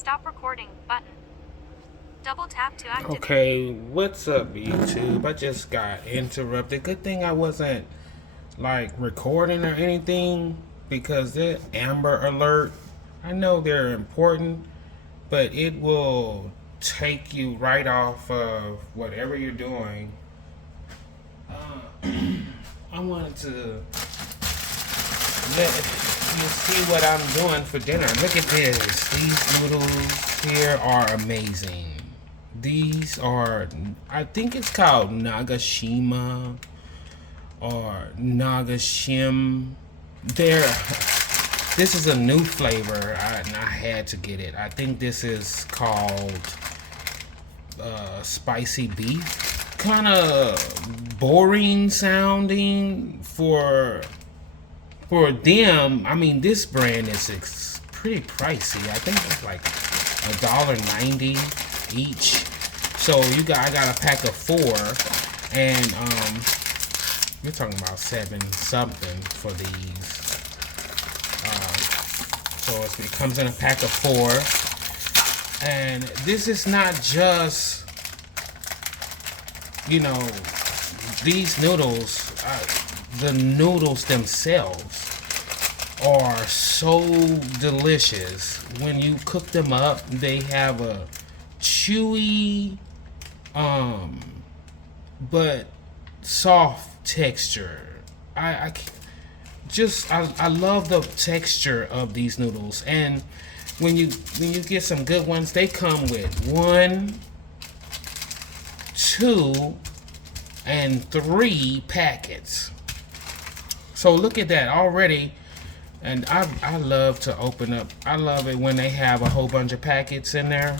Stop recording button. Double tap to activate. Okay, what's up, YouTube? I just got interrupted. Good thing I wasn't like recording or anything because the Amber Alert, I know they're important, but it will take you right off of whatever you're doing. I wanted to let you see what I'm doing for dinner. Look at this. These noodles here are amazing. These are, I think it's called Nagashima or Nagashim. This is a new flavor. I had to get it. I think this is called spicy beef. Kind of boring sounding for them. I mean, this brand is pretty pricey. I think it's like $1.90 each. So I got a pack of 4, and you're talking about 7 something for these. So it comes in a pack of 4, and this is not just, these noodles. The noodles themselves are so delicious. When you cook them up, they have a chewy but soft texture. I love the texture of these noodles. And when you get some good ones, they come with 1, 2, and 3 packets. So look at that already. And I love to open up. I love it when they have a whole bunch of packets in there.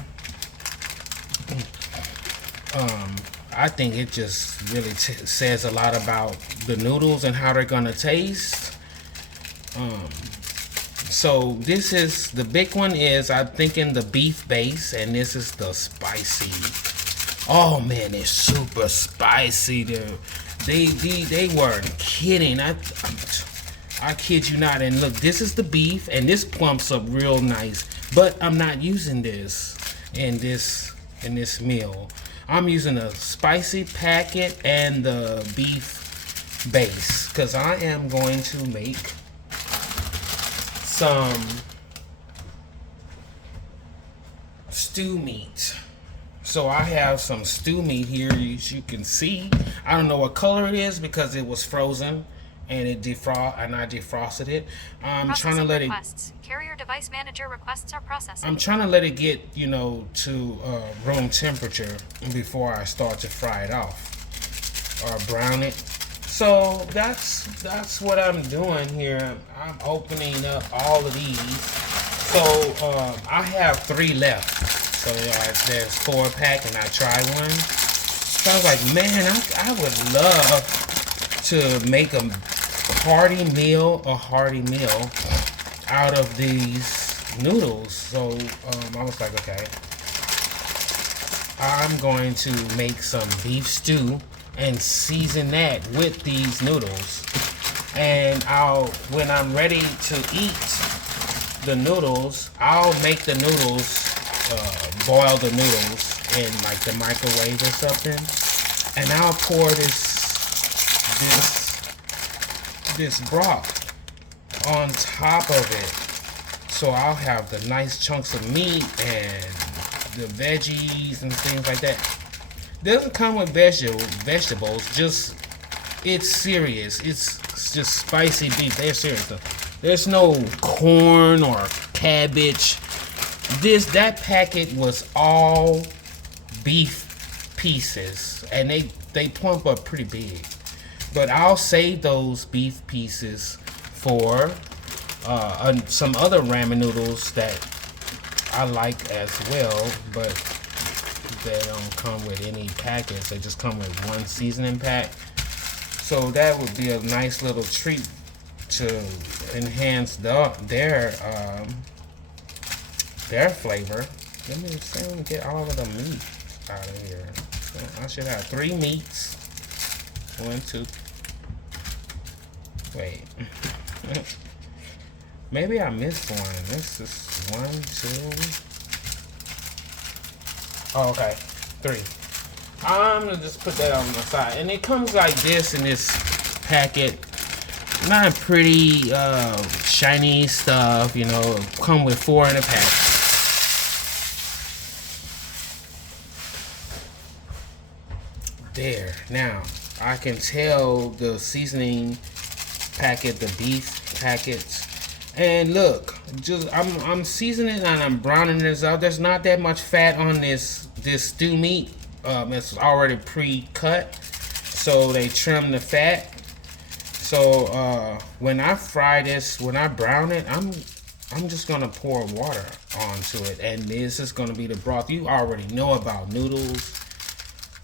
I think it just really says a lot about the noodles and how they're gonna taste. So this is, the big one is, I'm thinking, the beef base, and this is the spicy. Oh man, it's super spicy. They weren't kidding. I kid you not. And look, this is the beef, and this plumps up real nice. But I'm not using this in this meal. I'm using a spicy packet and the beef base because I am going to make some stew meat. So I have some stew meat here, as you can see. I don't know what color it is because it was frozen and I defrosted it. I'm trying to let requests. Carrier device manager requests are processing. I'm trying to let it get, to room temperature before I start to fry it off or brown it. So that's what I'm doing here. I'm opening up all of these. So I have 3 left. So there's 4 pack, and I tried one. So I was like, man, I would love to make a hearty meal out of these noodles. So I was like, okay, I'm going to make some beef stew and season that with these noodles. And when I'm ready to eat the noodles, I'll make the noodles, boil the noodles in like the microwave or something, and I'll pour this broth on top of it. So I'll have the nice chunks of meat and the veggies and things like that. Doesn't come with vegetables. Just, it's serious. It's just spicy beef. They're serious though. There's no corn or cabbage. That packet was all beef pieces, and they plump up pretty big. But I'll save those beef pieces for some other ramen noodles that I like as well, but they don't come with any packets. They just come with 1 seasoning pack. So that would be a nice little treat to enhance their flavor. Let me get all of the meat out of here. So I should have 3 meats. 1, 2. Wait. Maybe I missed one. This is 1, 2. Oh, okay. 3. I'm gonna just put that on the side. And it comes like this in this packet. Not pretty shiny stuff, you know. Come with 4 in a pack. There. Now I can tell the seasoning packet, the beef packets. And look, just I'm seasoning and I'm browning this out. There's not that much fat on this stew meat. It's already pre-cut, so they trim the fat. So when I fry this, when I brown it, I'm just gonna pour water onto it, and this is gonna be the broth. You already know about noodles.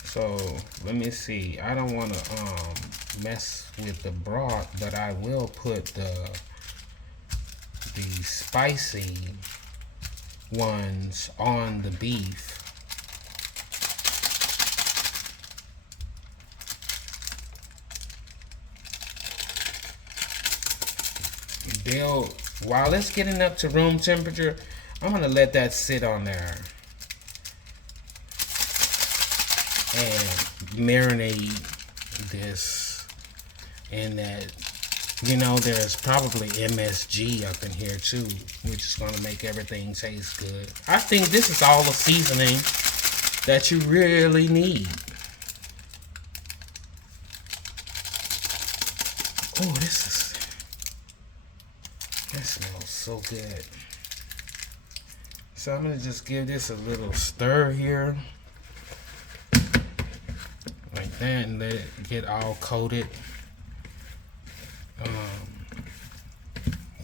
So let me see. I don't want to mess with the broth, but I will put the spicy ones on the beef. While it's getting up to room temperature, I'm gonna let that sit on there and marinate this in that. You know, there's probably MSG up in here too, which is gonna make everything taste good. I think this is all the seasoning that you really need. Oh, that smells so good. So I'm gonna just give this a little stir here, like that, and let it get all coated.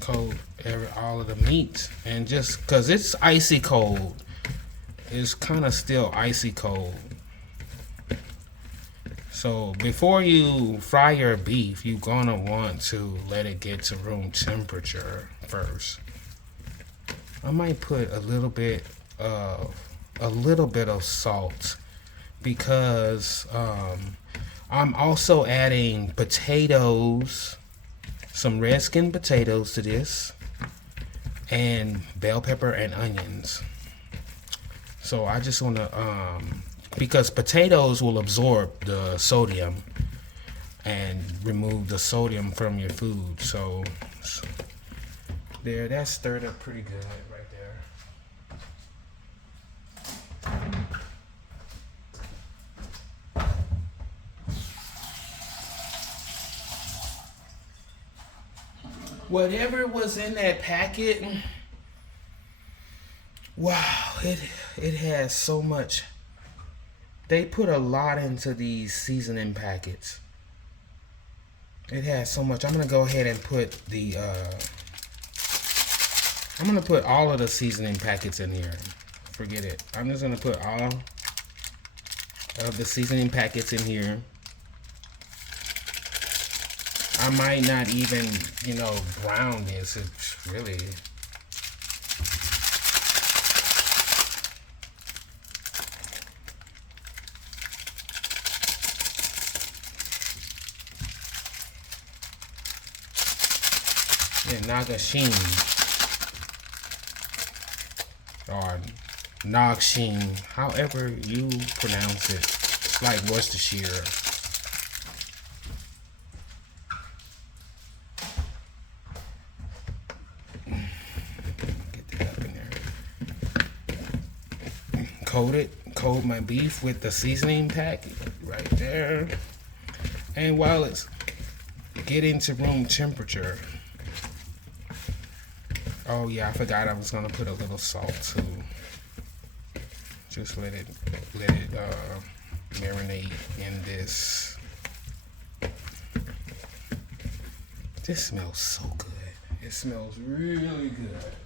Coat all of the meat, and just because it's icy cold, it's kind of still icy cold. So before you fry your beef, you're gonna want to let it get to room temperature first. I might put a little bit of salt because I'm also adding potatoes, some red skin potatoes to this, and bell pepper and onions. So I just want to because potatoes will absorb the sodium and remove the sodium from your food. So there, that's stirred up pretty good right there. Whatever was in that packet, wow, it has so much. They put a lot into these seasoning packets. It has so much. I'm gonna go ahead and put I'm gonna put all of the seasoning packets in here. Forget it. I'm just gonna put all of the seasoning packets in here. I might not even, you know, brown this. It's really. Yeah, Nagashima. Or Nagashima. However you pronounce it. It's like Worcestershire. Coat my beef with the seasoning pack right there. And while it's getting to room temperature, oh yeah, I forgot I was gonna put a little salt too. Just let it marinate in this. This smells so good. It smells really good.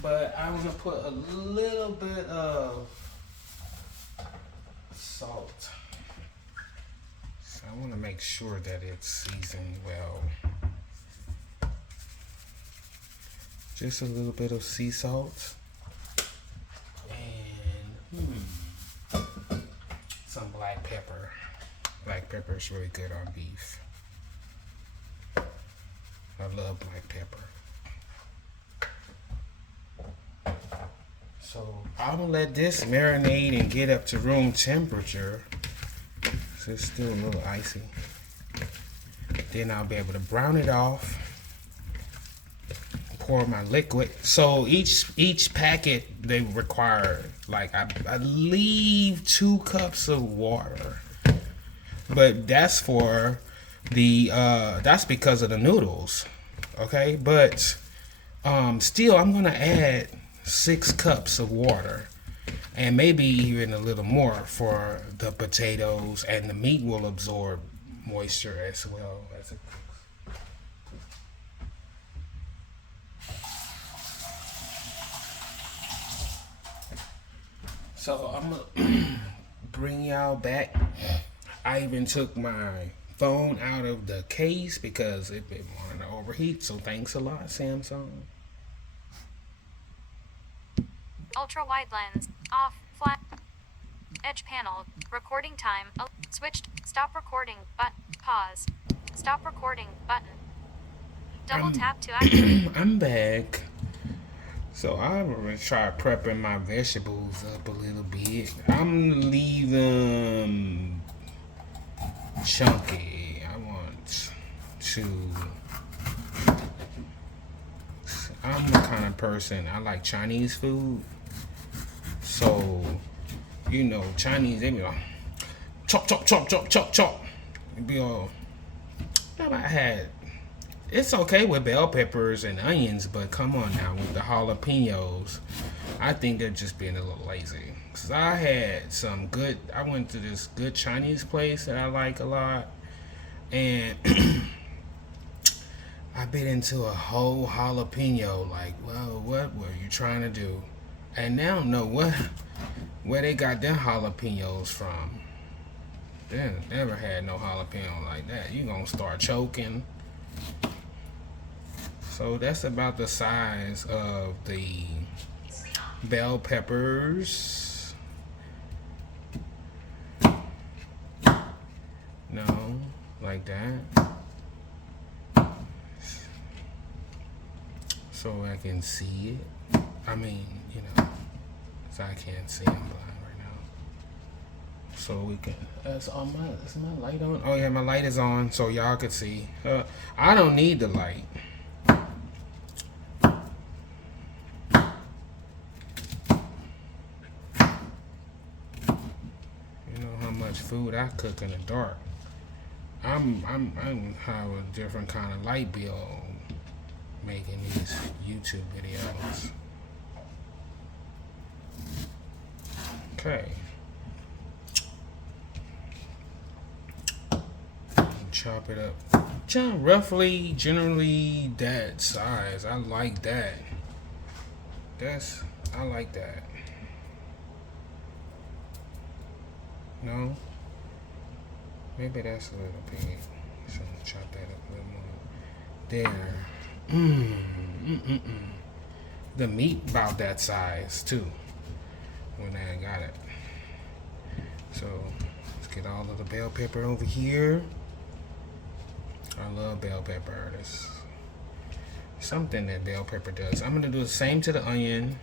But I want to put a little bit of salt. So I want to make sure that it's seasoned well. Just a little bit of sea salt. Black pepper is really good on beef. I love black pepper. So I'm gonna let this marinate and get up to room temperature. So it's still a little icy. Then I'll be able to brown it off. Pour my liquid. So each packet they require, like, I leave 2 cups of water, but that's for the that's because of the noodles, okay? But still I'm gonna add 6 cups of water, and maybe even a little more for the potatoes, and the meat will absorb moisture as well as it cooks. So I'm gonna bring y'all back. I even took my phone out of the case because it been wanting to overheat. So thanks a lot, Samsung. Ultra wide lens. Off. Flat. Edge panel. Recording time. Switched. Stop recording. Button. Pause. Stop recording. Button. Double tap to activate. I'm back. So I'm gonna try prepping my vegetables up a little bit. I'm gonna leave them chunky. I want to. I'm the kind of person, I like Chinese food. So, you know, Chinese, they be like, chop, chop, chop, chop, chop, chop. It be all. I had. It's okay with bell peppers and onions, but come on now, with the jalapenos, I think they're just being a little lazy. Cause I had some good. I went to this good Chinese place that I like a lot, and I bit into a whole jalapeno. Like, well, what were you trying to do? And now know where they got them jalapenos from. They never had no jalapeno like that. You gonna start choking. So that's about the size of the bell peppers. No, like that. So I can see it. I mean, you know, so I can't see. I'm blind right now. So we can. Is my light on? Oh yeah, my light is on, so y'all could see. I don't need the light. Food I cook in the dark. I'm have a different kind of light bill making these YouTube videos. Okay. Chop it up. Roughly, generally that size. I like that. I like that. No? Maybe that's a little big. So I'm gonna chop that up a little more. There. The meat about that size too. When I got it. So let's get all of the bell pepper over here. I love bell pepper. That's something that bell pepper does. I'm gonna do the same to the onion.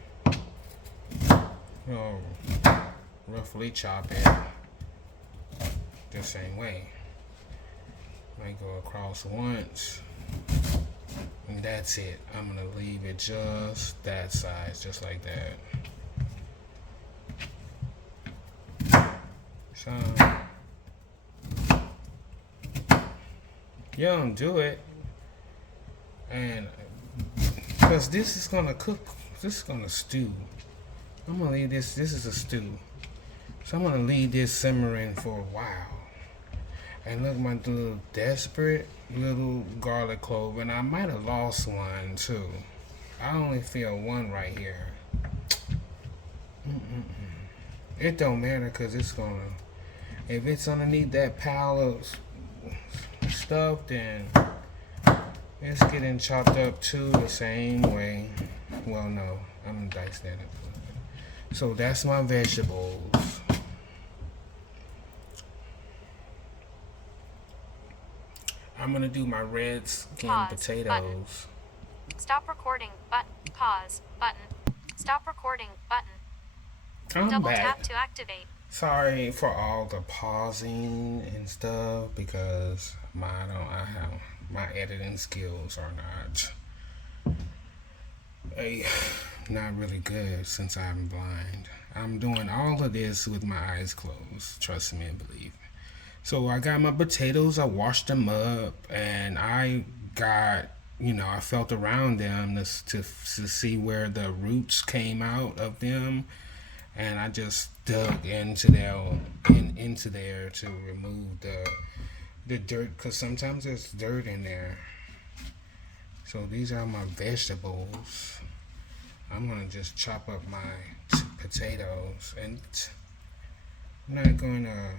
Roughly chop it the same way. Might go across once, and that's it. I'm gonna leave it just that size, just like that. So you don't do it, and because this is gonna cook, this is gonna stew. I'm gonna leave this. This is a stew, so I'm gonna leave this simmering for a while. And look, my little desperate little garlic clove, and I might have lost one too. I only feel one right here. It don't matter because it's gonna, if it's underneath that pile of stuff, then it's getting chopped up too the same way. Well, no, I'm gonna dice that up a little bit. So that's my vegetables. I'm gonna do my red skin Pause. Button. potatoes. Stop recording. Button. Pause. Button. Stop recording. Button. I'm Double back. tap to activate. Sorry for all the pausing and stuff because I have my editing skills are not really good since I'm blind. I'm doing all of this with my eyes closed. Trust me and believe me. So I got my potatoes. I washed them up, and I felt around them to see where the roots came out of them, and I just dug into there to remove the dirt because sometimes there's dirt in there. So these are my vegetables. I'm gonna just chop up my potatoes, and I'm not gonna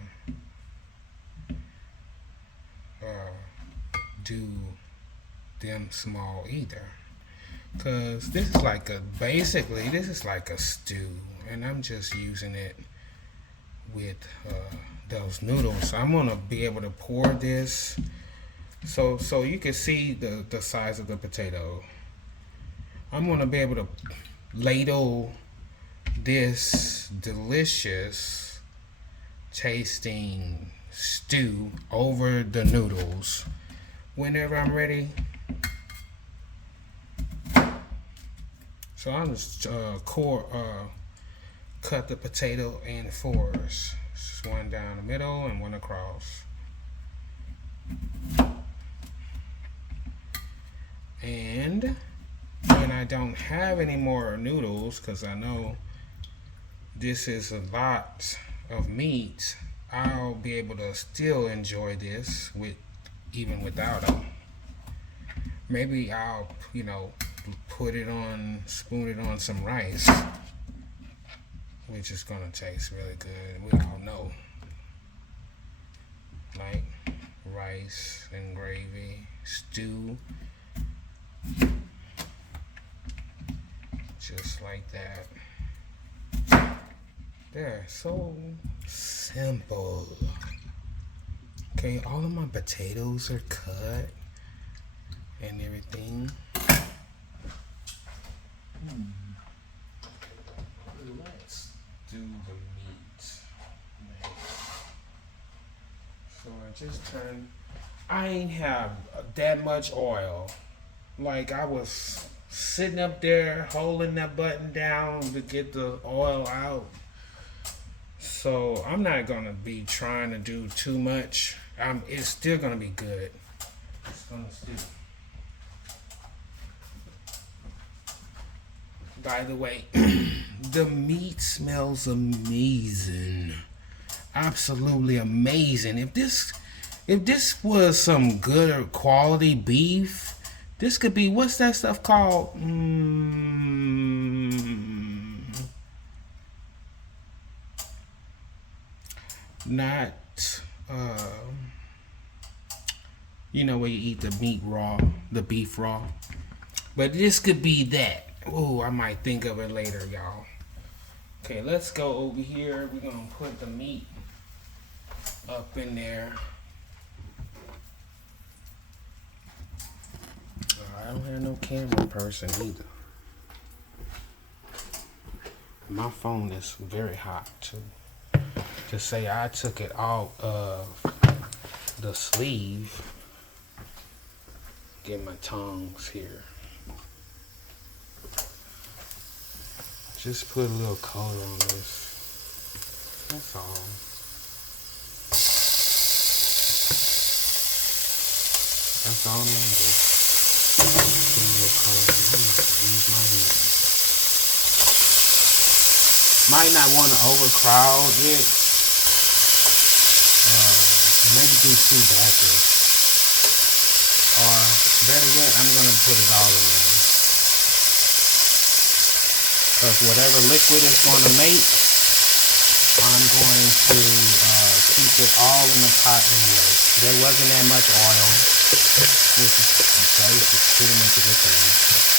do them small either, cause this is like a stew, and I'm just using it with those noodles. I'm gonna be able to pour this so you can see the size of the potato. I'm gonna be able to ladle this delicious tasting stew over the noodles whenever I'm ready. So I'll just cut the potato in fours. Just one down the middle and one across. And when I don't have any more noodles, because I know this is a lot of meat, I'll be able to still enjoy this even without them. Maybe I'll, spoon it on some rice, which is gonna taste really good. We all know, like rice and gravy, stew, just like that. They're so simple. Okay, all of my potatoes are cut and everything. Let's do the meat next. So I ain't have that much oil. Like I was sitting up there holding that button down to get the oil out. So I'm not gonna be trying to do too much. It's still gonna be good. It's gonna still. By the way, the meat smells amazing. Absolutely amazing. If this was some good quality beef, this could be, what's that stuff called? Not where you eat the meat raw, the beef raw. But this could be that. Oh, I might think of it later, y'all. Okay, let's go over here. We're gonna put the meat up in there. I don't have no camera person either. My phone is very hot too. To say I took it out of the sleeve. Get my tongs here. Just put a little color on this. That's all. That's all I'm gonna do. Put a little color on it. I'm gonna use my hands. Might not want to overcrowd it. Maybe do 2 batches. Or better yet, I'm gonna put it all in there. Because whatever liquid it's going to make, I'm going to keep it all in the pot anyway. There wasn't that much oil, which is pretty much a good thing.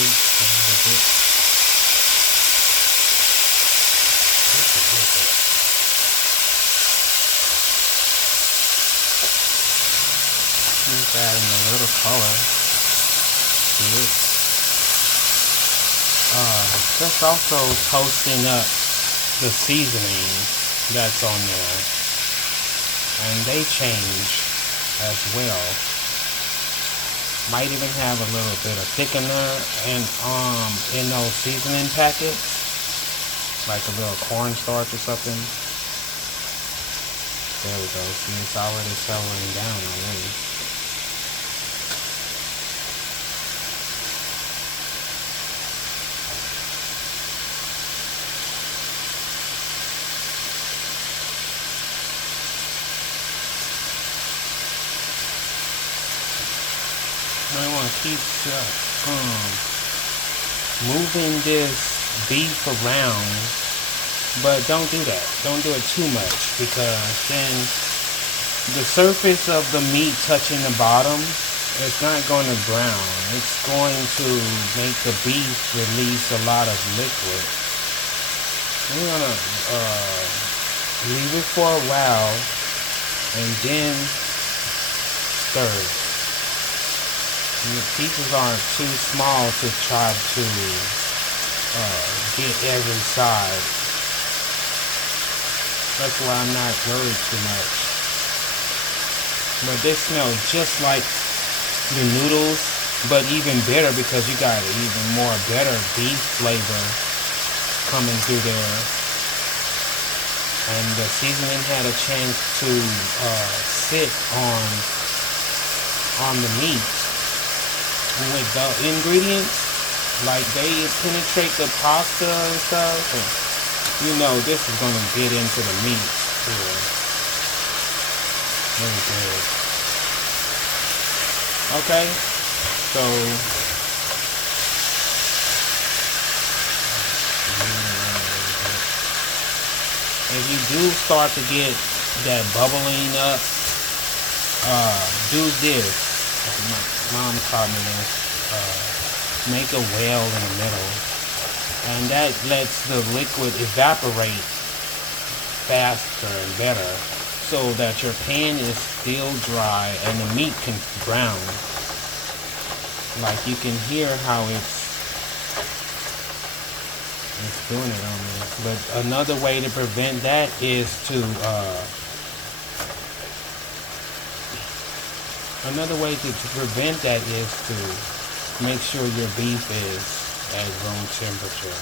Just adding a little color to it. Just also toasting up the seasoning that's on there, and they change as well. Might even have a little bit of thickener and in those seasoning packets, like a little cornstarch or something. There we go. See, it's already settling down already. I want to keep moving this beef around, but don't do that. Don't do it too much, because then the surface of the meat touching the bottom, it's not going to brown. It's going to make the beef release a lot of liquid. We're going to leave it for a while and then stir it. And the pieces aren't too small to try to get every side. That's why I'm not worried too much. But this smells just like the noodles, but even better, because you got even more better beef flavor coming through there. And the seasoning had a chance to sit on the meat. With the ingredients, like they penetrate the pasta and stuff, and you know this is gonna get into the meat. Yeah. Very good. Okay, so if you do start to get that bubbling up, do this. My mom taught me this. Make a well in the middle, and that lets the liquid evaporate faster and better, so that your pan is still dry and the meat can brown. Like you can hear how it's doing it on this. But another way to prevent that is to prevent that is to make sure your beef is at room temperature.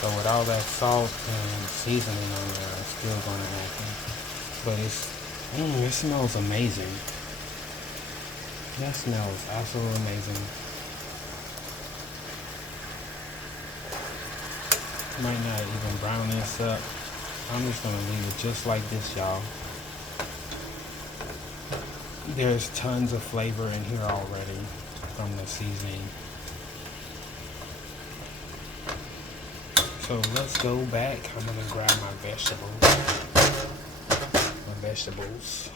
So with all that salt and seasoning on there, it's still going to happen. But it smells amazing. That smells absolutely amazing. Might not even brown this up. I'm just going to leave it just like this, y'all. There's tons of flavor in here already from the seasoning. So let's go back. I'm going to grab my vegetables.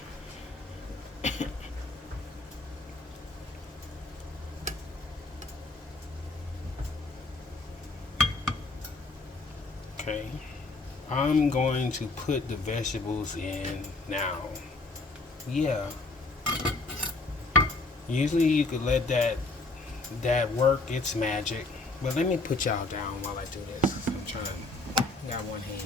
Okay, I'm going to put the vegetables in now. Yeah, usually you could let that work its magic, but let me put y'all down while I do this. I'm trying to, got one hand.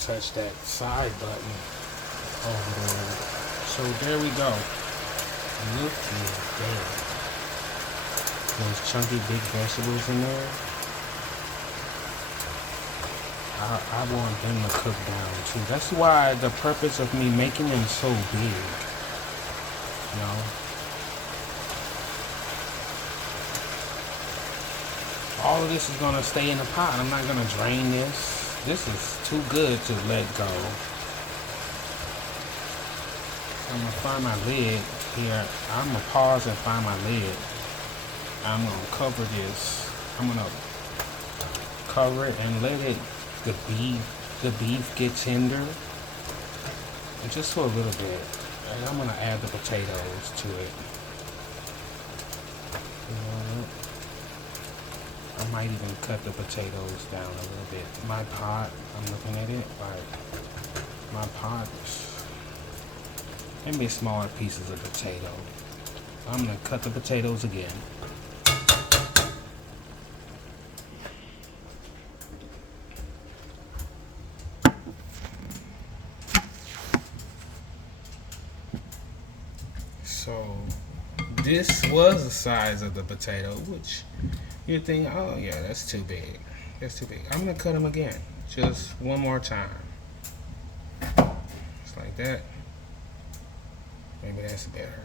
Touch that side button over there. So there we go. Look at that. those chunky big vegetables in there. I want them to cook down too. That's why the purpose of me making them so big. You know? All of this is gonna stay in the pot. I'm not gonna drain this. This is too good to let go. I'm gonna find my lid here. I'm gonna pause and find my lid. I'm gonna cover this. I'm gonna cover it and let it the beef get tender, and just for a little bit. And I'm gonna add the potatoes to it. You know, I might even cut the potatoes down a little bit. My pot, I'm looking at it like my pot. Maybe smaller pieces of potato. I'm gonna cut the potatoes again. So this was the size of the potato, which you think, oh yeah, that's too big. That's too big. I'm gonna cut them again, just one more time. Just like that. Maybe that's better.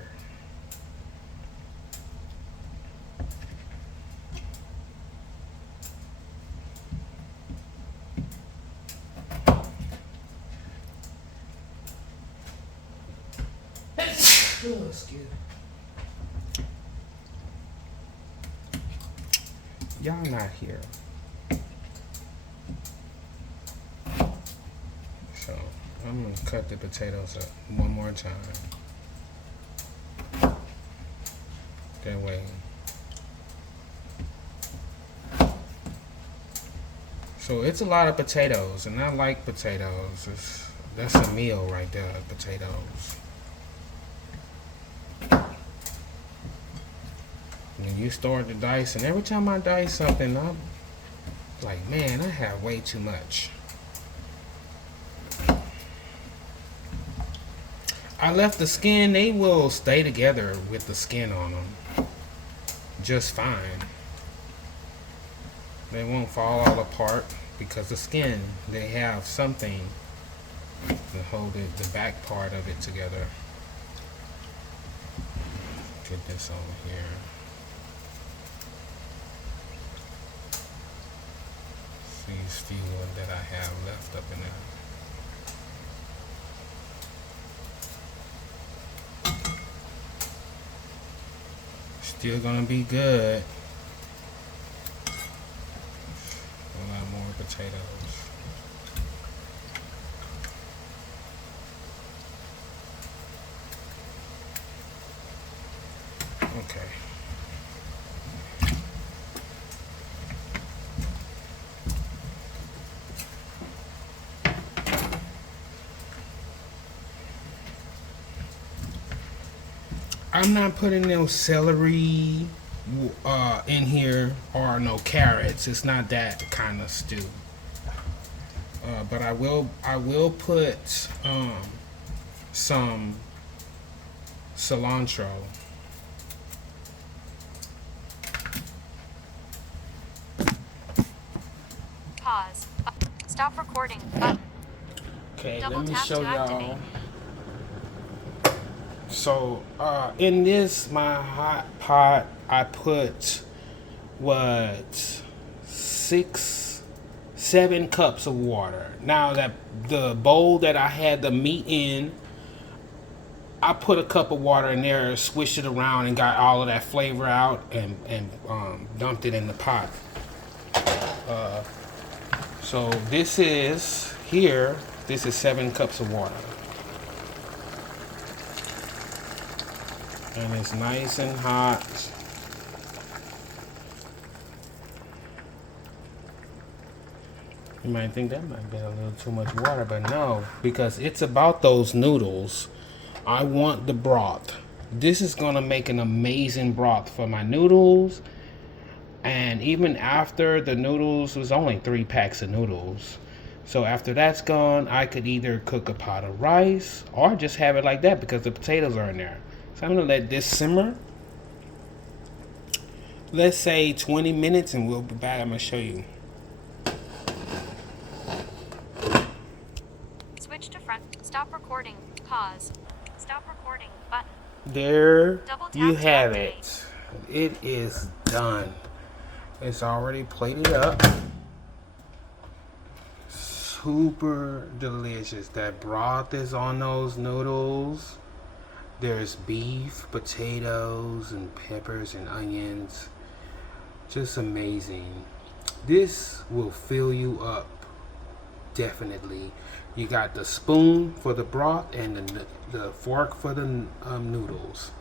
Oh, excuse me. Y'all not here. So I'm gonna cut the potatoes up one more time. That way. So it's a lot of potatoes, and I like potatoes. That's a meal right there, potatoes. When you start to dice, and every time I dice something, I'm like, man, I have way too much. I left the skin, they will stay together with the skin on them just fine. They won't fall all apart because the skin, they have something to hold it, the back part of it together. Get this over here. These few that I have left up in there. Still gonna be good. A lot more potatoes. Okay. I'm not putting no celery in here or no carrots. It's not that kind of stew. But I will put some cilantro. Pause. Stop recording button. Okay, Double let me tap show to y'all. activate. So in this my hot pot, I put what 7 cups of water. Now that the bowl that I had the meat in, I put a cup of water in there, swished it around, and got all of that flavor out, and dumped it in the pot. So this is 7 cups of water. And it's nice and hot. You might think that might be a little too much water, but no, because it's about those noodles. I want the broth. This is gonna make an amazing broth for my noodles. And even after the noodles, it was only 3 packs of noodles. So after that's gone, I could either cook a pot of rice or just have it like that because the potatoes are in there. So I'm gonna let this simmer. let's say 20 minutes and we'll be back. I'm gonna show you. Switch to front. Stop recording. Pause. Stop recording button. There Double tap you to have activate. it. It is done. It's already plated up. Super delicious. That broth is on those noodles. There's beef, potatoes, and peppers and onions. Just amazing. This will fill you up. Definitely. You got the spoon for the broth and the fork for the noodles.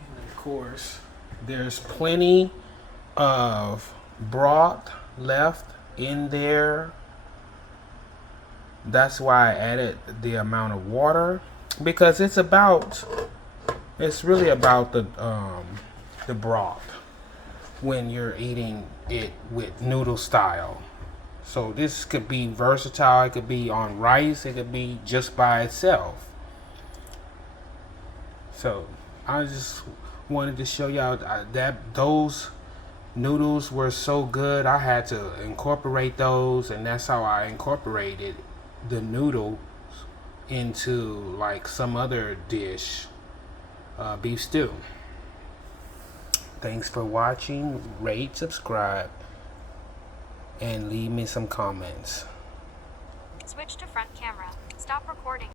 And of course, there's plenty of broth left in there. That's why I added the amount of water, because it's really about the broth when you're eating it with noodle style. So this could be versatile. It could be on rice. It could be just by itself. So I just wanted to show y'all that those noodles were so good. I had to incorporate those, and that's how I incorporated the noodles into like some other dish, beef stew. Thanks for watching. Rate, subscribe, and leave me some comments. Switch to front camera. Stop recording.